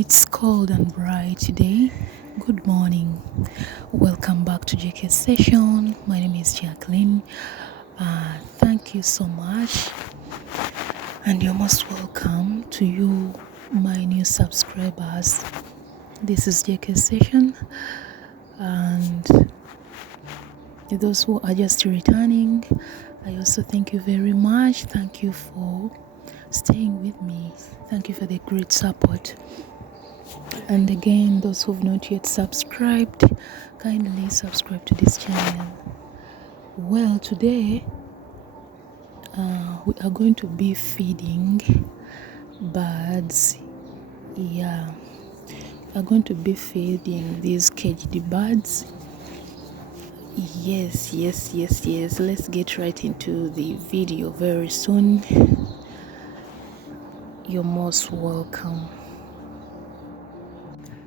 It's cold and bright today. Good morning. Welcome back to JK Session. My name is Jacqueline. Thank you so much. And you're most welcome to you, my new subscribers. This is JK Session. And those who are just returning, I also thank you very much. Thank you for staying with me. Thank you for the great support. And again, those who've not yet subscribed, kindly subscribe to this channel. Well, today we are going to be feeding birds. Yeah, we are going to be feeding these caged birds. Yes. Let's get right into the video very soon. You're most welcome.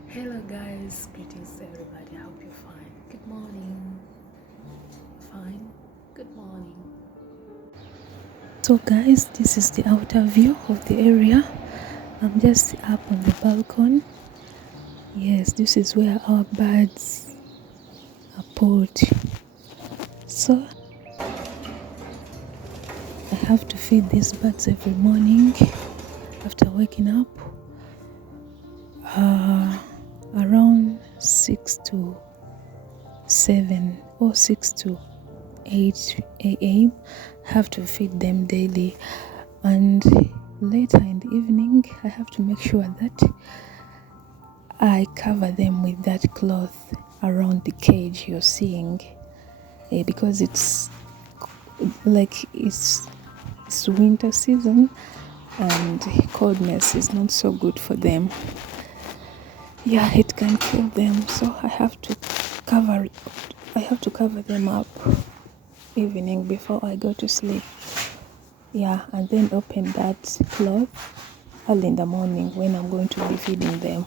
Hello guys, greetings to everybody. I hope you're fine. Good morning. Fine. Good morning. So guys, this is the outer view of the area. I'm just up on the balcony. Yes, this is where our birds are put. So I have to feed these birds every morning after waking up. Around 6 to 7 or 6 to 8 a.m. have to feed them daily, and later in the evening I have to make sure that I cover them with that cloth around the cage you're seeing, because it's winter season and coldness is not so good for them. Yeah, it can kill them, so I have to cover them up evening before I go to sleep. Yeah, and then open that cloth early in the morning when I'm going to be feeding them.